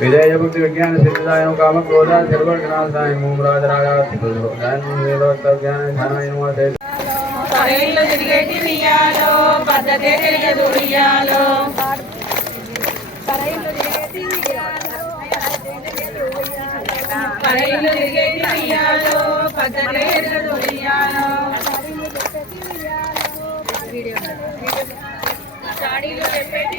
విజయ భక్తి విజ్ఞాన సిద్ధిదాయ కామ క్రోధ సర్వజ్ఞానాయ మూం రాజరాజ జ్ఞాన తిరిగేటి తెలియదు తిరిగేటి తెలియదు చాడీలు చెప్పేటి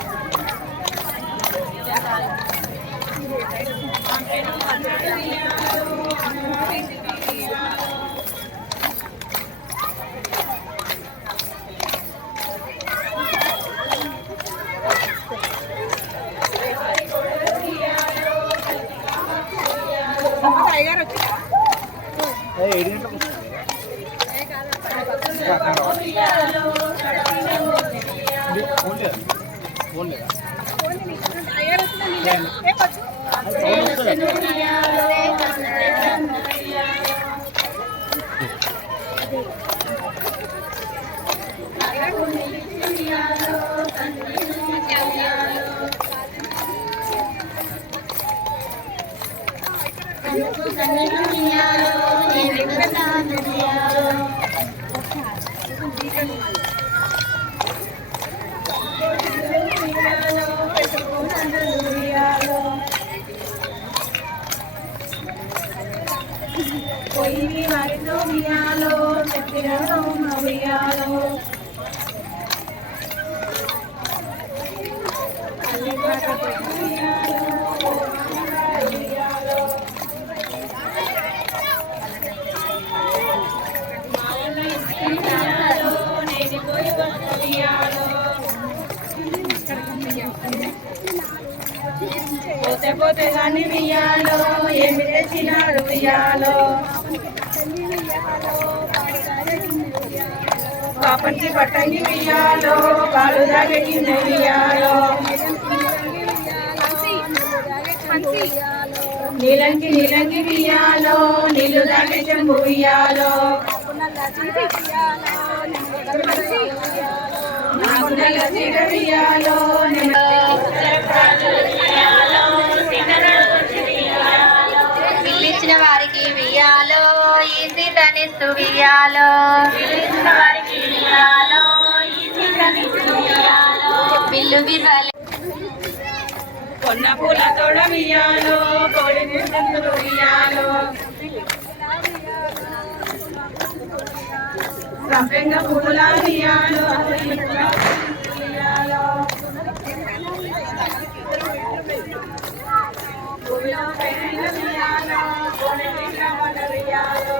పొయ్యి వారితో వియాలో చెప్పిన వియాలో పోతే పోతే కానీ వియ్యాలో ఏమి తెచ్చినాడు వియ్యాలో పాపకి పట్టంగి వియ్యాలో కాలు దాగకి నెయ్యాలో నీలంకి నీలంకి వియ్యాలో నీళ్ళు దాగే చెంబు వియ్యాలో నాకు నల్ల చీర వియ్యాలో పిలిచిన వారికి వియాలో క్రీస్తు వియాలో బిల్లు బిర్రాలి కొన్న పూల తోడ కోడి నిండు సంపెంగ పూల వియ్యాలో పూల పెయిన వియ్యాలో కోడి నిండు వియ్యాలో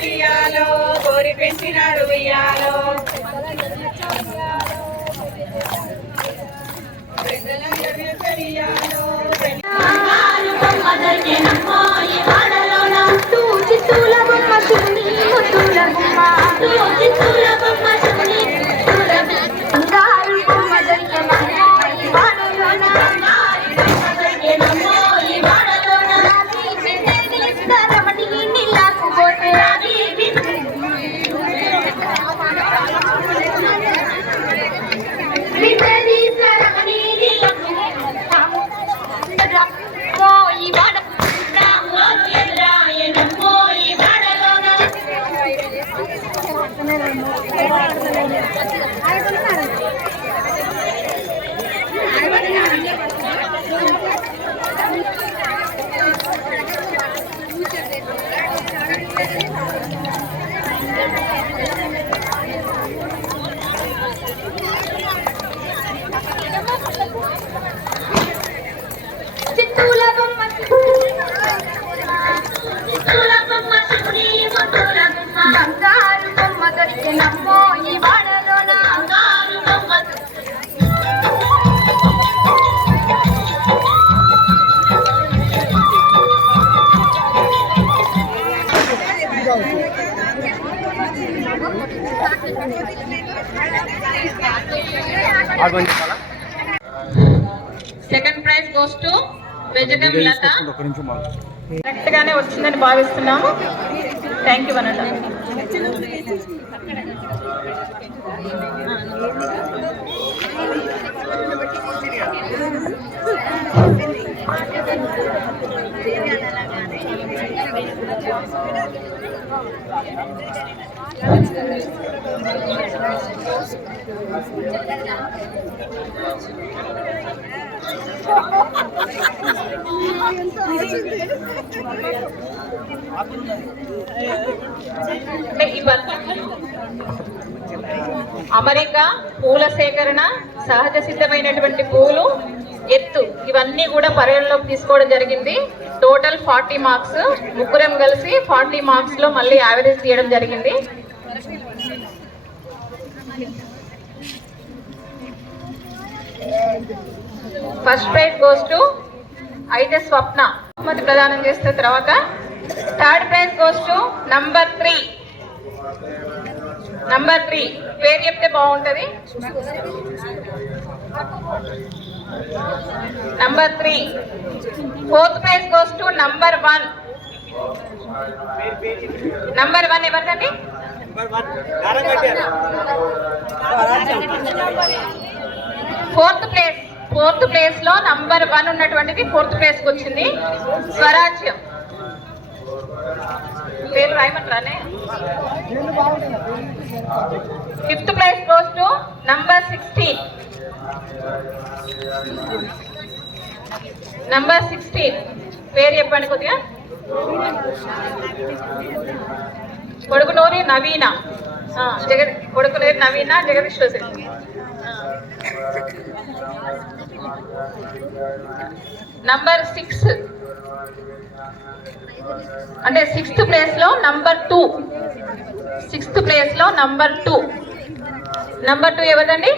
ఉయ్యాలో కోరి పెంచినాడు ఉయ్యాలో. చిత్తూల బొమ్మ చిత్తూల బొమ్మ second prize goes to Vejagam Latha correct గానే వచ్చిందని భావిస్తున్నాము. థ్యాంక్ యూ అనండి అమరిక పూల సేకరణ సహజ సిద్ధమైనటువంటి పూలు ఎత్తు ఇవన్నీ కూడా పరిగణలోకి తీసుకోవడం జరిగింది. టోటల్ ఫార్టీ మార్క్స్ ముగ్గురం కలిసి ఫార్టీ మార్క్స్లో మళ్ళీ యావరేజ్ తీయడం జరిగింది. ఫస్ట్ ప్రైజ్ గోస్ టు అయితే స్వప్న. బహుమతి ప్రదానం చేసిన తర్వాత third prize goes to number three. Number three. పేరు చెప్తే బాగుంటది. Number three. Fourth prize goes to number one. Number one ఎవరిదండి? ఫోర్త్ ప్లేస్ ఫోర్త్ ప్లేస్లో నంబర్ వన్ ఉన్నటువంటిది ఫోర్త్ ప్లేస్కి వచ్చింది స్వరాజ్యం పేరు రాయమంటారానే fifth place goes to number sixteen. Number sixteen. పేరు చెప్పండి కొద్దిగా. కొడుకునూరి నవీన. జగ జగద్ కొడుకునూరి నవీన జగదీశ్వరి నంబర్ సిక్స్ అంటే సిక్స్త్ ప్లేస్లో నంబర్ టూ సిక్స్త్ ప్లేస్లో నంబర్ టూ నంబర్ టూ ఎవరండి?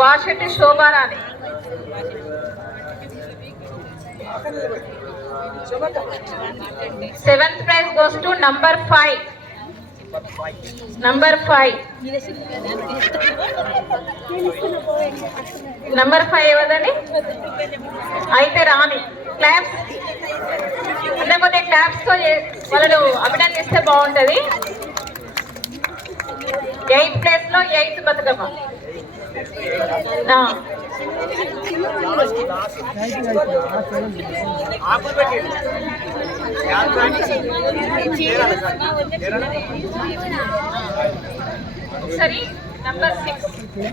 Vashetti Shobharani. Seventh prize goes to number five number five number five ఎవరిదండి అయితే రాని క్లాప్స్ అంటే క్లాప్స్తో క్లాప్స్తో వాళ్ళను అభినందిస్తే బాగుంటది. ఎయిత్ ప్లేస్లో ఎయిత్ బతుకమ్మ. ఆ. సరే నంబర్ సిక్స్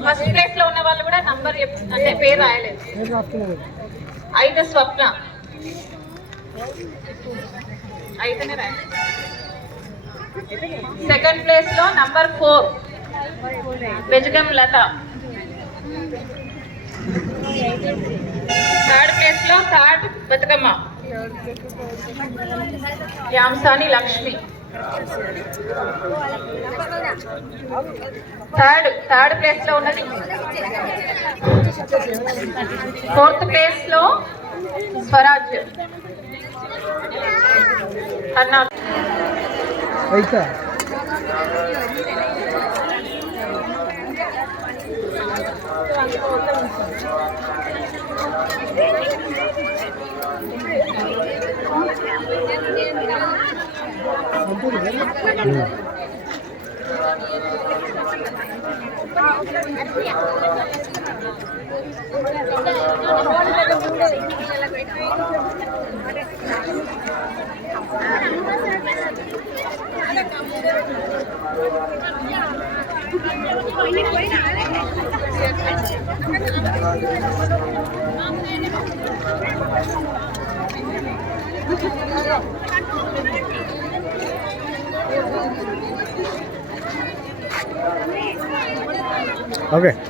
ఫస్ట్ ప్లేస్లో ఉన్న వాళ్ళు కూడా నంబర్ అంటే పేరు రాయలేదు. అయితే స్వప్న. ఐదునే రాయలేదు. సెకండ్ ప్లేస్లో number four Vejagam Latha. Third ప్లేస్లో third Bathukamma. Yamsani Lakshmi. Third third ప్లేస్లో ఉన్నది. ఫోర్త్ ప్లేస్లో స్వరాజ్. కర్ణాటక అయితే Okay.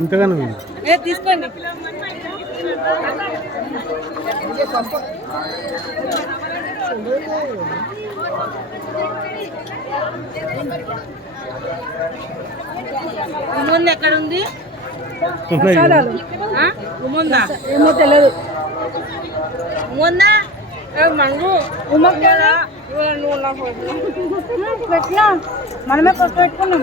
ఇంతగానో ముందు ఎక్కడ ఉంది ఉన్నాయి ముందా ఏమో తెలియదు ముందా. మంగు పెట్టినా. మనమే కొట్టు పెట్టుకున్నాం.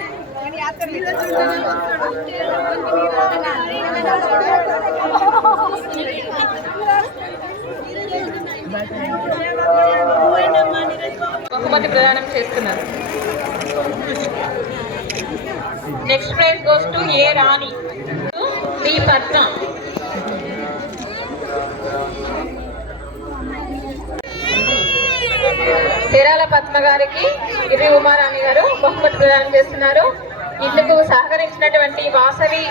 బహుమతి ప్రదానం చేస్తున్నారు. Next prize goes to A Rani D Padma Chirala Padma గారికి ఇవి ఉమారాణి గారు బహుమతి ప్రదానం చేస్తున్నారు. ఇందుకు సహకరించినటువంటి వాసవి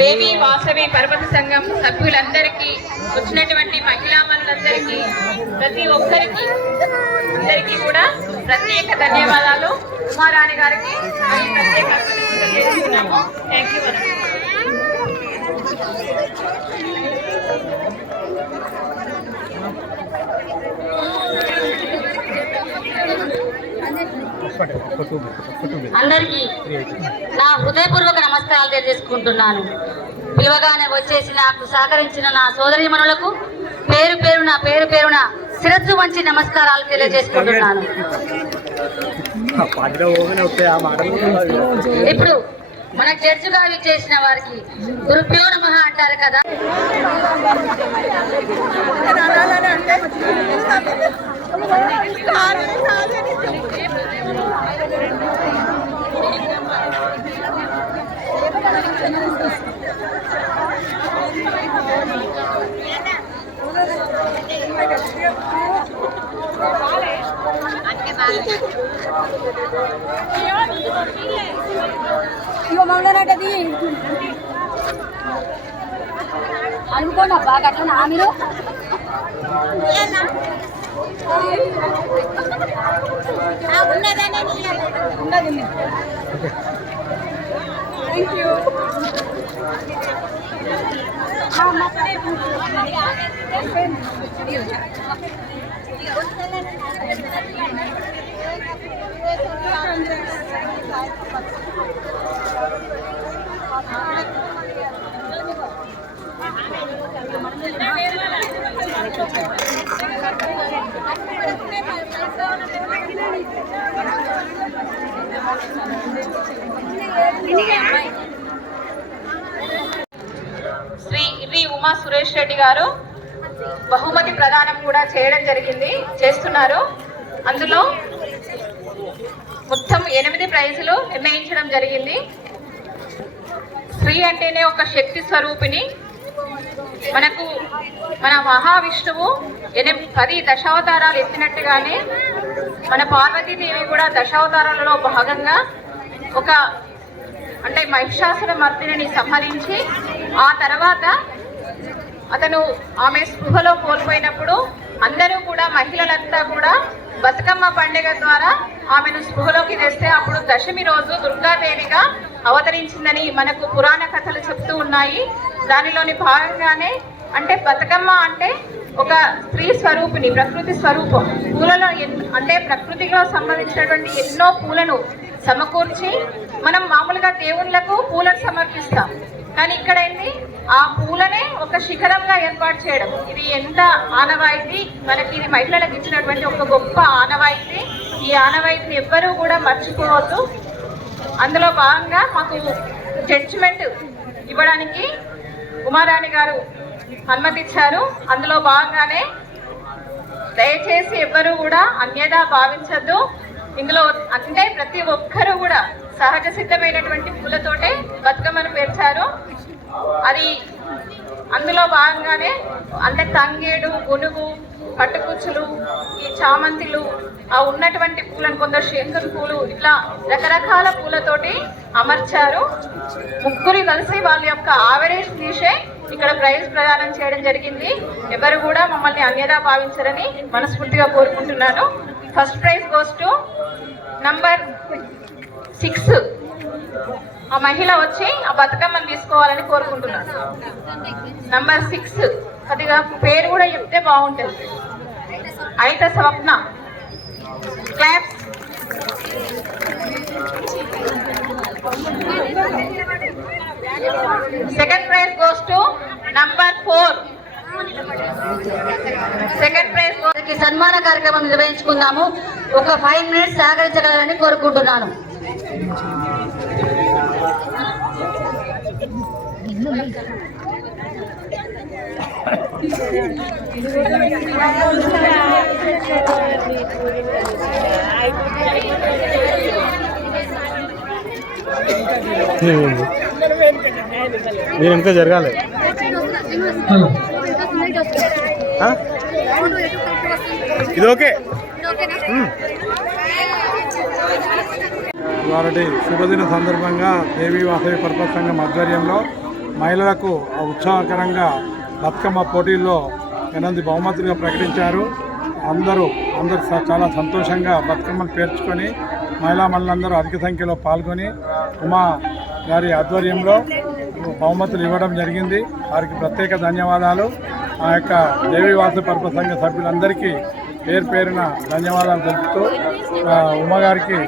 దేవి వాసవి పర్వత సంఘం సభ్యులందరికీ వచ్చినటువంటి మహిళామణులందరికీ ప్రతి ఒక్కరికి అందరికీ కూడా ప్రత్యేక ధన్యవాదాలు. ఉమారాణి గారికి ప్రత్యేక అభినందనలు తెలియజేస్తున్నాము. అందరికీ నా హృదయపూర్వక నమస్కారాలు తెలియజేసుకుంటున్నాను. పిలవగానే వచ్చేసి నాకు సహకరించిన నా సోదరిమణులకు పేరు పేరున పేరు పేరున శిరస్సు మంచి నమస్కారాలు తెలియజేసుకుంటున్నాను. ఇప్పుడు మన చర్చగా చేసిన వారికి గురుప్యో నమః అంటారు కదా. ఇగో మంగనటది అనుకోండి అబ్బా గట్ల మీరు? థ్యాంక్ యూ శ్రీ ఇర్రి ఉమా సురేష్ రెడ్డి గారు బహుమతి ప్రదానం కూడా చేయడం జరిగింది చేస్తున్నారు. అందులో మొత్తం ఎనిమిది ప్రైజులు నిర్ణయించడం జరిగింది. స్త్రీ అంటేనే ఒక శక్తి స్వరూపిణి. మనకు మన మహావిష్ణువు ఎనిమిది పది దశావతారాలు ఎత్తినట్టుగానే మన పార్వతీదేవి కూడా దశావతారాలలో భాగంగా ఒక అంటే మహిషాసుర మర్దిని సంహరించి ఆ తర్వాత అతను ఆమె స్పృహలో కోల్పోయినప్పుడు అందరూ కూడా మహిళలంతా కూడా బతుకమ్మ పండుగ ద్వారా ఆమెను స్పృహలోకి తెస్తే అప్పుడు దశమి రోజు దుర్గాదేవిగా అవతరించిందని మనకు పురాణ కథలు చెప్తూ ఉన్నాయి. దానిలోని భాగంగానే అంటే బతుకమ్మ అంటే ఒక స్త్రీ స్వరూపిణి ప్రకృతి స్వరూపం. పూలలో ఎన్- అంటే ప్రకృతిలో సంబంధించినటువంటి ఎన్నో పూలను సమకూర్చి మనం మామూలుగా దేవుళ్ళకు పూలను సమర్పిస్తాం. కానీ ఇక్కడ ఏంటి? ఆ పూలనే ఒక శిఖరంగా ఏర్పాటు చేయడం. ఇది ఎంత ఆనవాయితీ? మనకి ఇది మహిళలకు ఇచ్చినటువంటి ఒక గొప్ప ఆనవాయితీ. ఈ ఆనవాయితీని ఎవ్వరూ కూడా మర్చిపోవద్దు. అందులో భాగంగా మాకు జడ్జిమెంట్ ఇవ్వడానికి ఉమారాణి గారు అనుమతిచ్చారు అందులో భాగంగానే దయచేసి ఎవ్వరూ కూడా అన్యదా భావించద్దు. ఇందులో అంటే ప్రతి ఒక్కరూ కూడా సహజ సిద్ధమైనటువంటి పూలతోటే బతుకమ్మను పేర్చారు. అది అందులో భాగంగానే అంటే తంగేడు గునుగు పట్టుకుచ్చులు ఈ చామంతిలు ఆ ఉన్నటువంటి పూలను కొందరు శంకర్ పూలు ఇట్లా రకరకాల పూలతోటి అమర్చారు. ముగ్గురు కలిసి వాళ్ళ యొక్క ఆవరేజ్ తీసే ఇక్కడ ప్రైజ్ ప్రదానం చేయడం జరిగింది. ఎవరు కూడా మమ్మల్ని అన్యదా భావించరని మనస్ఫూర్తిగా కోరుకుంటున్నాను. First prize goes to number six ఆ మహిళ వచ్చి ఆ బతుకమ్మను తీసుకోవాలని కోరుకుంటున్నాను. నంబర్ సిక్స్ కొద్దిగా పేరు కూడా చెప్తే బాగుంటుంది. అయితే Swapna. Claps second prize goes to number four second ప్రైజ్కి సన్మాన కార్యక్రమం నిర్వహించుకుందాము. ఒక ఫైవ్ మినిట్స్ సహకరించగలరని కోరుకుంటున్నాను. మీరు ఇంకా జరగాలి. ఇది ఓకే. వారి శుభదిన సందర్భంగా దేవి వాసవి పర్పస్ సంఘం ఆధ్వర్యంలో మహిళలకు ఉత్సాహకరంగా బతుకమ్మ పోటీల్లో ఎనిమిది బహుమతులుగా ప్రకటించారు. అందరూ అందరూ స- చాలా సంతోషంగా బతుకమ్మను పేర్చుకొని మహిళా మహిళలందరూ అధిక సంఖ్యలో పాల్గొని ఉమా గారి ఆధ్వర్యంలో బహుమతులు ఇవ్వడం జరిగింది. వారికి ప్రత్యేక ధన్యవాదాలు. ఆ యొక్క దేవి పర్వ సంఘ సభ్యులందరికీ పేరు పేరున ధన్యవాదాలు తెలుపుతూ ఉమ్మగారికి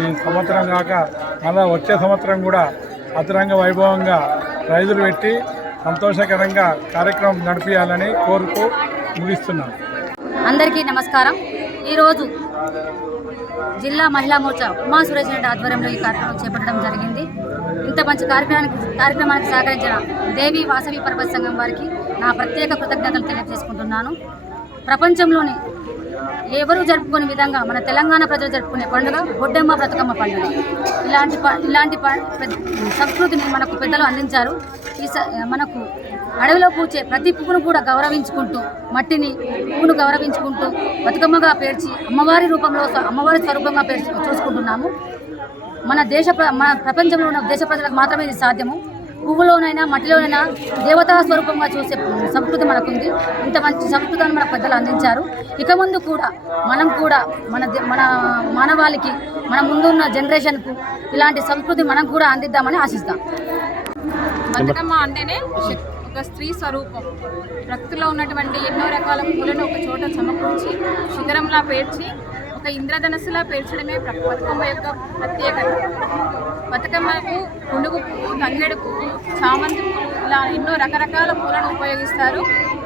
ఈ సంవత్సరం కాక మళ్ళా వచ్చే సంవత్సరం కూడా అతిరంగ వైభవంగా ప్రైజులు పెట్టి సంతోషకరంగా కార్యక్రమం నడిపించాలని కోరుతూ ముగిస్తున్నాను. అందరికీ నమస్కారం. ఈరోజు జిల్లా మహిళా మోర్చా ఉమా సురేష్ రెడ్డి ఆధ్వర్యంలో ఈ కార్యక్రమం చేపట్టడం జరిగింది. ఇంత మంచి కార్యక్రమానికి కార్యక్రమానికి సహకరించిన దేవి వాసవి పర్వత సంఘం వారికి నా ప్రత్యేక కృతజ్ఞతలు తెలియజేసుకుంటున్నాను. ప్రపంచంలోని ఎవరు జరుపుకునే విధంగా మన తెలంగాణ ప్రజలు జరుపుకునే పండుగ బొడ్డెమ్మ బ్రతకమ్మ పండుగ. ఇలాంటి ప ఇలాంటి ప సంస్కృతిని మనకు పెద్దలు అందించారు. ఈ స- మనకు అడవిలో పూచే ప్రతి పువ్వును కూడా గౌరవించుకుంటూ మట్టిని పువ్వును గౌరవించుకుంటూ బతుకమ్మగా పేర్చి అమ్మవారి రూపంలో అమ్మవారి స్వరూపంగా పేర్చి చూసుకుంటున్నాము. మన దేశ ప్ర- మన ప్రపంచంలో ఉన్న దేశ ప్రజలకు మాత్రమే ఇది సాధ్యము. పువ్వులోనైనా మట్టిలోనైనా దేవతా స్వరూపంగా చూసే సంస్కృతి మనకుంది. ఇంత మంచి సంస్కృతాన్ని మన పెద్దలు అందించారు. ఇక ముందు కూడా మనం కూడా మన దే- మన మానవాళికి మన ముందున్న జనరేషన్కు ఇలాంటి సంస్కృతి మనం కూడా అందిద్దామని ఆశిస్తాం. బతుకమ్మ అంటేనే ఒక స్త్రీ స్వరూపం. ప్రకృతిలో ఉన్నటువంటి ఎన్నో రకాల పూలను ఒక చోట సమకూర్చి శిఖరంలా పేర్చి ఒక ఇంద్రధనస్సులా పేర్చడమే బతుకమ్మ యొక్క ప్రత్యేకత. బతుకమ్మకు పునుగు పువ్వు తంగేడు పువ్వు చామంతి పువ్వు ఇలా ఎన్నో రకరకాల పూలను ఉపయోగిస్తారు.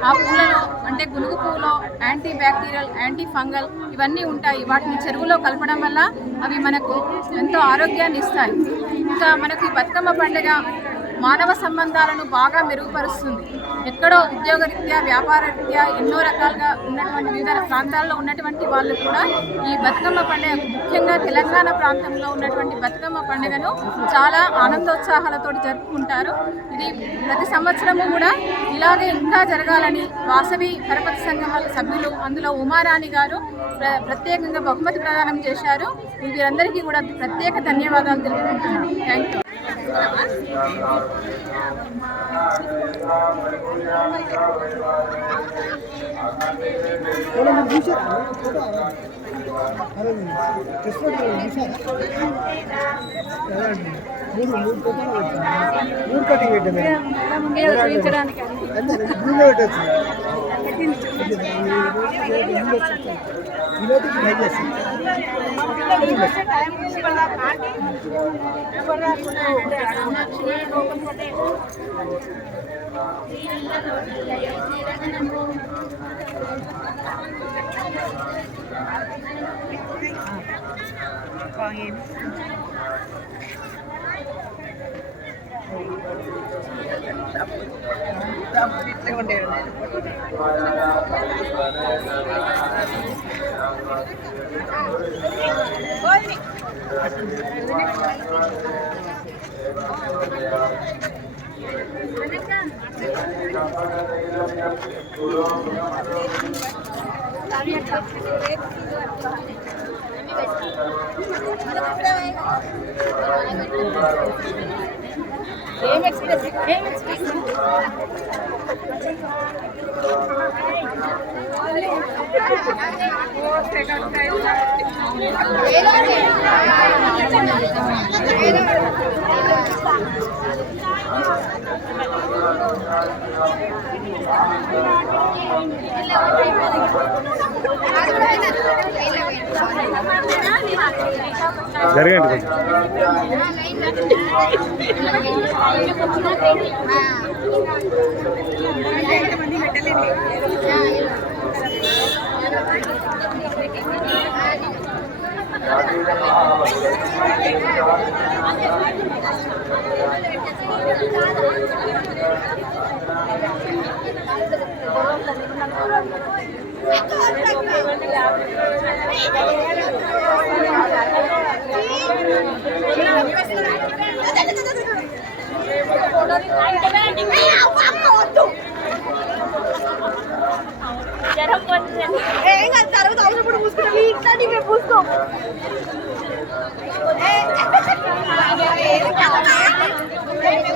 ఆ పూలలో అంటే గునుగు పువ్వులో యాంటీ బ్యాక్టీరియల్ యాంటీ ఫంగల్ ఇవన్నీ ఉంటాయి. వాటిని చెరువులో కలపడం వల్ల అవి మనకు ఎంతో ఆరోగ్యాన్ని ఇస్తాయి. ఇంకా మనకు ఈ బతుకమ్మ పండుగ మానవ సంబంధాలను బాగా మెరుగుపరుస్తుంది. ఎక్కడో ఉద్యోగరీత్యా వ్యాపార రీత్యా ఎన్నో రకాలుగా ఉన్నటువంటి వివిధ ప్రాంతాల్లో ఉన్నటువంటి వాళ్ళు కూడా ఈ బతుకమ్మ పండుగ ముఖ్యంగా తెలంగాణ ప్రాంతంలో ఉన్నటువంటి బతుకమ్మ పండుగను చాలా ఆనందోత్సాహాలతో జరుపుకుంటారు. ఇది ప్రతి సంవత్సరము కూడా ఇలాగే ఇంకా జరగాలని వాసవి పరపతి సంఘం వాళ్ళ సభ్యులు అందులో ఉమారాణి గారు ప్ర- ప్రత్యేకంగా బహుమతి ప్రదానం చేశారు. వీరందరికీ కూడా ప్రత్యేక ధన్యవాదాలు తెలుపుకుంటున్నాను. థ్యాంక్ యూ మూడు కటింగ్ పెట్టండి బ్లూ పెట్టచ్చు Pangin. Sampai ఏం ఎక్స్ప్రెస్ ఏం ఎక్స్ప్రెస్ జరగండి అతి आप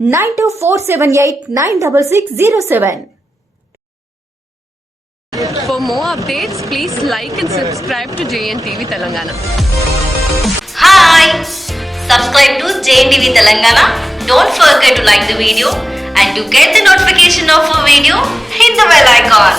Nine two four seven eight nine double six zero seven For more updates, please like and subscribe to JNTV Telangana. Hi! Subscribe to JNTV Telangana. Don't forget to like the video and to get the notification of a video, hit the bell icon.